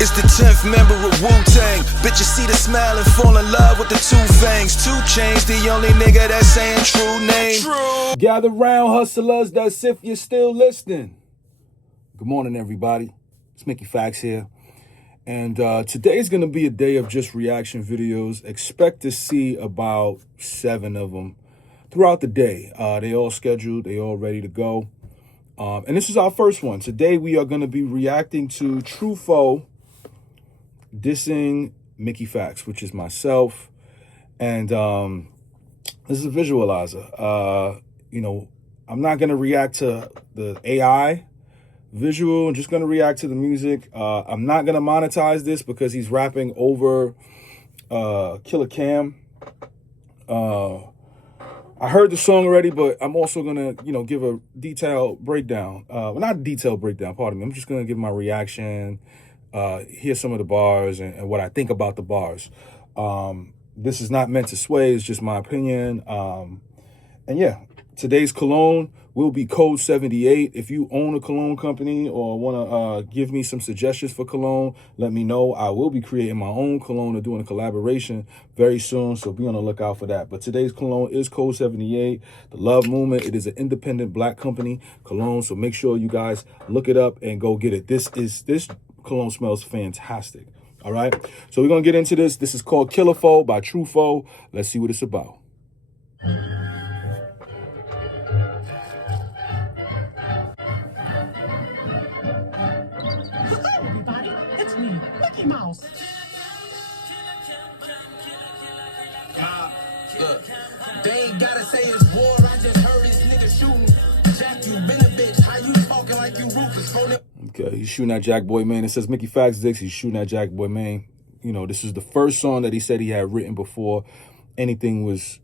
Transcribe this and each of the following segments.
It's the 10th member of Wu-Tang. Bitches see the smile and fall in love with the two fangs. 2 Chainz, the only nigga that's saying true name. True. Gather round, hustlers, that's if you're still listening. Good morning, everybody. It's Mickey Factz here. And today's going to be a day of just reaction videos. Expect to see about 7 of them throughout the day. They all scheduled. They all ready to go. And this is our first one. Today, we are going to be reacting to Tru Foe dissing Mickey Factz, which is myself. And this is a visualizer. I'm not going to react to the AI visual. I'm just going to react to the music. I'm not going to monetize this because he's rapping over Killa Cam. I heard the song already, but I'm also going to, give a detailed breakdown. Well, not a detailed breakdown, pardon me. I'm just going to give my reaction, hear some of the bars and what I think about the bars. This is not meant to sway. It's just my opinion. And yeah, today's cologne will be code 78. If you own a cologne company or want to give me some suggestions for cologne, let me know. I will be creating my own cologne or doing a collaboration very soon, so be on the lookout for that. But today's cologne is code 78. The Love Movement. It is an independent black company cologne, so make sure you guys look it up and go get it. This cologne smells fantastic. All right, so we're gonna get into this. This is called Tru Foe by Tru Foe. Let's see what it's about. Everybody, it's me, Mickey Mouse. Look, they ain't gotta say it's war. I just heard this nigga shooting. Jack, you been a bitch. How you talking like you ruthless? Okay, he's shooting at Jack Boy Maine. It says Mickey Factz Dix. He's shooting at Jack Boy Maine. This is the first song that he said he had written before anything was,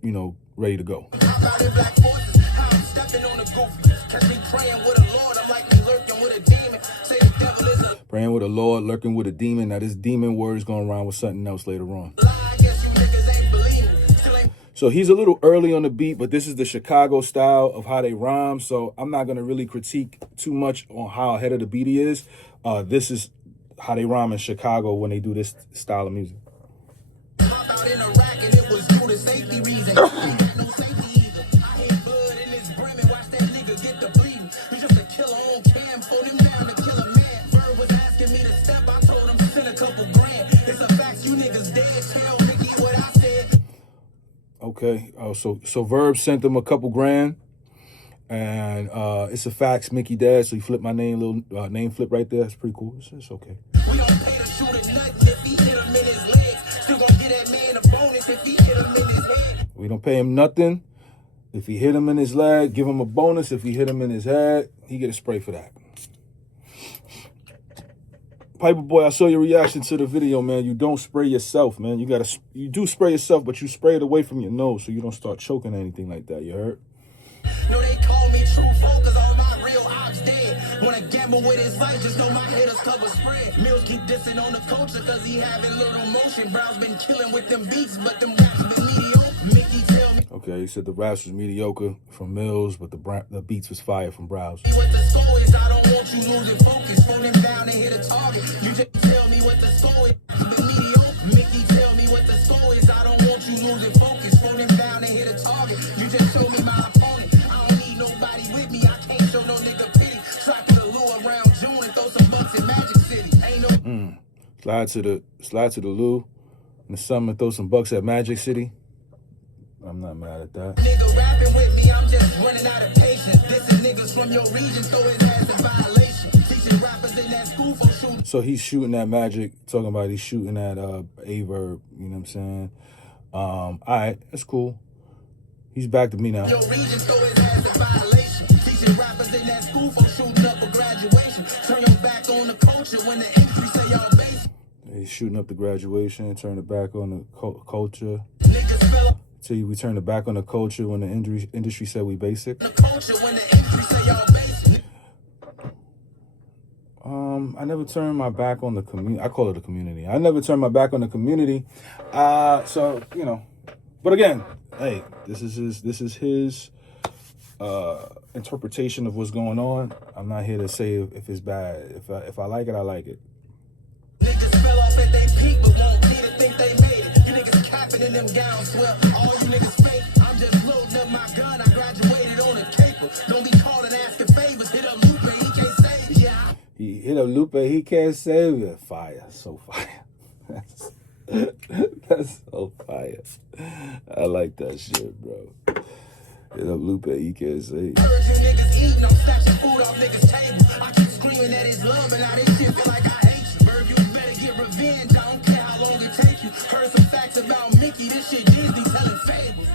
ready to go. Praying with a Lord, lurking with a demon. Now this demon word is going around with something else later on. So he's a little early on the beat, but this is the Chicago style of how they rhyme. So I'm not going to really critique too much on how ahead of the beat he is. This is how they rhyme in Chicago when they do this style of music. Okay, so Verb sent them a couple grand, and it's a Factz Mickey dad, so he flipped my name, little name flip right there. It's pretty cool. It's okay. We don't pay him nothing if he hit him in his leg. Give him a bonus if he hit him in his head. He get a spray for that. Piper Boy, I saw your reaction to the video, man. You don't spray yourself, man. You do spray yourself, but you spray it away from your nose so you don't start choking or anything like that. You heard? No, they call me Tru Foe cause all my real ops dead. Wanna gamble with his life, just know my hitters cover spread. Mills keep dissing on the culture cause he having little motion. Brow's been killing with them beats, but them raps been mediocre. Mickey tell me. Okay, he said the raps was mediocre from Mills, but the beats was fire from Browse. What the score is, I don't want you losing focus. Phone him down and hit a target. You just tell me what the score is. Been mediocre. Mickey tell me what the score is. I don't want you losing focus. Phone him down and hit a target. You just show me my opponent. I don't need nobody with me. I can't show no nigga pity. Try to lure around June and throw some bucks in Magic City. Ain't no Slide to the Lou in the summer and throw some bucks at Magic City. I'm not mad at that. Nigga rapping with me, I'm just running out of patience. Dissing niggas from your region, throw his ass in violation. Teaching rappers in that school for shooting. So he's shooting at Magic, talking about he's shooting at A-Verb, you know what I'm saying? All right, that's cool. He's back to me now. Your region, throw his ass in violation. Teaching rappers in that school for shooting up for graduation. Turn your back on the culture when the industry say y'all basic. He's shooting up the graduation, turn it back on the culture. Niggas fell up. So we turned it back on the culture when the industry said we basic. The culture when the industry say y'all basic. I never turned my back on the community. I call it the community. I never turned my back on the community. So, but again, hey, this is his interpretation of what's going on. I'm not here to say if it's bad. If I like it, I like it. Niggas said they peak, but won't be to think they made it. You niggas capping in them gowns, well, all you niggas fake. I'm just loading up my gun, I graduated on a caper. Don't be calling asking favors, hit up Lupe, he can't save it. Yeah. He hit up Lupe, he can't save it. Fire, so fire. That's so fire. I like that shit, bro. Hit up Lupe, he can't save it. Heard you niggas eating, I'm snatching food off niggas' table. I keep screaming that it's love, and now this shit feel like I hate you. Verb, you better get revenge, I don't care how long it take you. Heard some facts about Mickey, this shit Disney telling fables.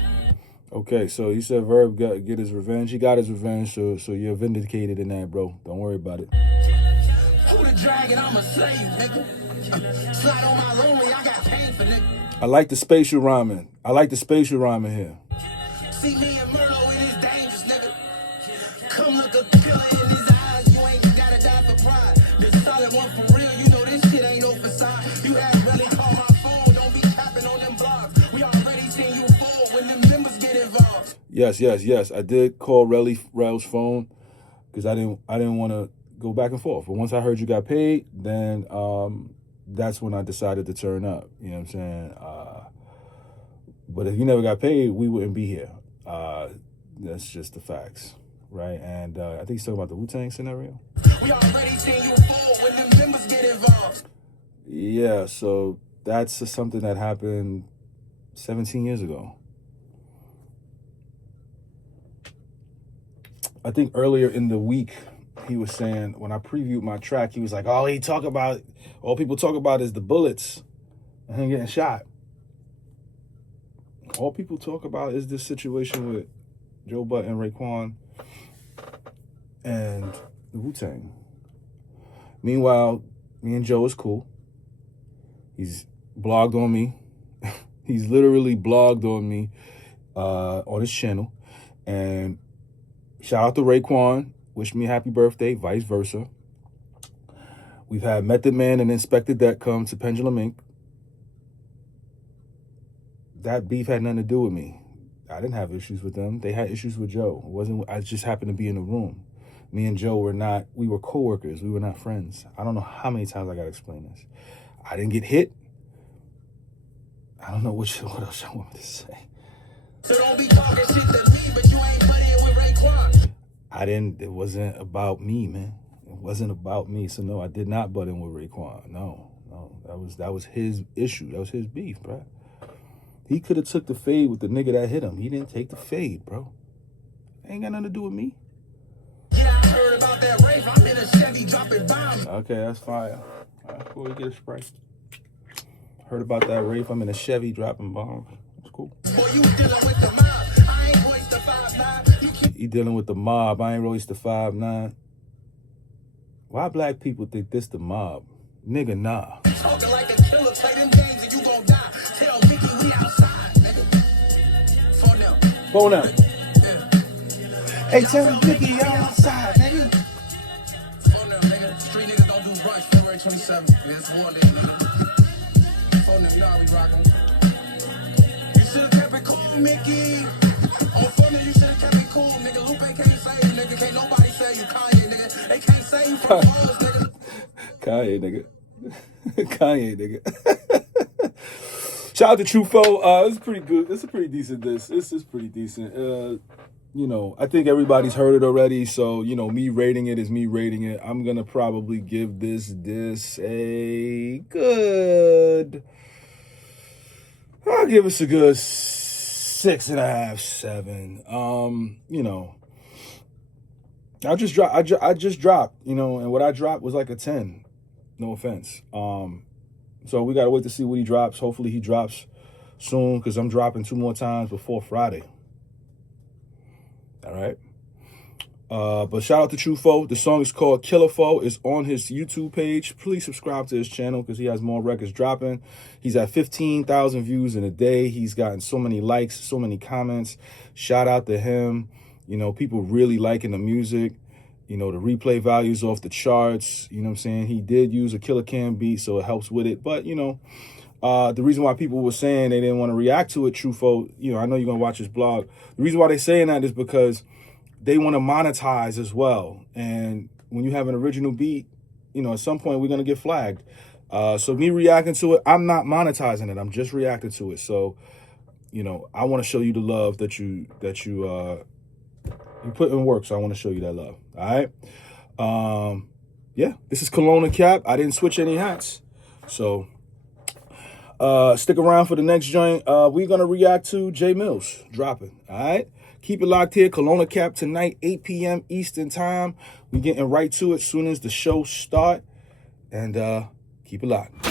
Okay, so he said Verb get his revenge. He got his revenge, so you're vindicated in that, bro. Don't worry about it. Who the dragon, I'm a slave, nigga. Slide on my lonely, I got pain for nigga. I like the spatial rhyming. Here. See me and Merlot, it is dangerous, nigga. Come look a killer in his eyes, you ain't gotta die for pride. The solid one for real, you know this shit ain't no facade. You have really call my phone, don't be capping on them blogs. We already seen you fall when them members get involved. Yes. I did call Rel's phone because I didn't want to go back and forth. But once I heard you got paid, then that's when I decided to turn up. You know what I'm saying? But if you never got paid, we wouldn't be here. That's just the facts, right? And I think he's talking about the Wu-Tang scenario. We already seen you fall when them members get involved. Yeah, so that's something that happened 17 years ago. I think earlier in the week, he was saying, when I previewed my track, he was like, all people talk about is the bullets and him getting shot. All people talk about is this situation with Joe Butt and Raekwon and the Wu-Tang. Meanwhile, me and Joe is cool. He's blogged on me. He's literally blogged on me on his channel. And shout out to Raekwon. Wish me a happy birthday, vice versa. We've had Method Man and Inspector Deck come to Pendulum Inc. That beef had nothing to do with me. I didn't have issues with them. They had issues with Joe. I just happened to be in the room. Me and Joe we were co-workers. We were not friends. I don't know how many times I got to explain this. I didn't get hit. I don't know what else y'all want me to say. So don't be talking shit to me, but you ain't put in with Raekwon. It wasn't about me, man. It wasn't about me. So no, I did not butt in with Raekwon. No. That was his issue. That was his beef, bro. He could have took the fade with the nigga that hit him. He didn't take the fade, bro. Ain't got nothing to do with me. Yeah, I heard about that rape. I'm in a Chevy dropping bombs. Okay, that's fire. All right, cool. You get a spray. Heard about that rape. I'm in a Chevy dropping bombs. That's cool. Boy, you dealing with the mob. I ain't voice the 5'9". He dealing with the mob. I ain't released the 5'9". Why black people think this the mob? Nigga, nah. Talking like a killer, play them games and you gon' die. Tell Mickey we outside, nigga. Phone out. Yeah. Hey, tell Mickey outside, nigga. Phone them, nigga. Street niggas don't do brunch February 27th. Yeah, it's one day, nigga. Phone them, nah, we rockin'. You should've kept it cool, Mickey. On phone them, you should've kept it cool, nigga. Lupe can't say you, nigga. Can't nobody say you, Kanye, nigga. They can't say you from phones, nigga. Kanye, nigga. Kanye, nigga. Shout out to Tru Foe. It's pretty good. It's a pretty decent diss. This is pretty decent. You know, I think everybody's heard it already. So, you know, me rating it is me rating it. I'm going to probably give this a good... I'll give us a good 6.5, 7. You know, I just dropped, you know, and what I dropped was like a 10. No offense. So we got to wait to see what he drops. Hopefully he drops soon because I'm dropping 2 more times before Friday. All right. But shout out to Tru Foe. The song is called Killa Foe. It's on his YouTube page. Please subscribe to his channel because he has more records dropping. He's at 15,000 views in a day. He's gotten so many likes, so many comments. Shout out to him. You know, people really liking the music. You know, the replay values off the charts. You know what I'm saying? He did use a Killer Cam beat, so it helps with it. But, you know, the reason why people were saying they didn't want to react to it, Tru Foe, you know, I know you're going to watch his blog. The reason why they're saying that is because they want to monetize as well. And when you have an original beat, you know, at some point we're going to get flagged. So me reacting to it, I'm not monetizing it. I'm just reacting to it. So, you know, I want to show you the love that you put in work. So I want to show you that love. All right. Yeah, this is Cologne and Cap. I didn't switch any hats. So stick around for the next joint. We're gonna react to Jay Mills dropping. All right. Keep it locked here. Cologne and Cap tonight, 8 p.m. Eastern time. We're getting right to it as soon as the show start. And keep it locked.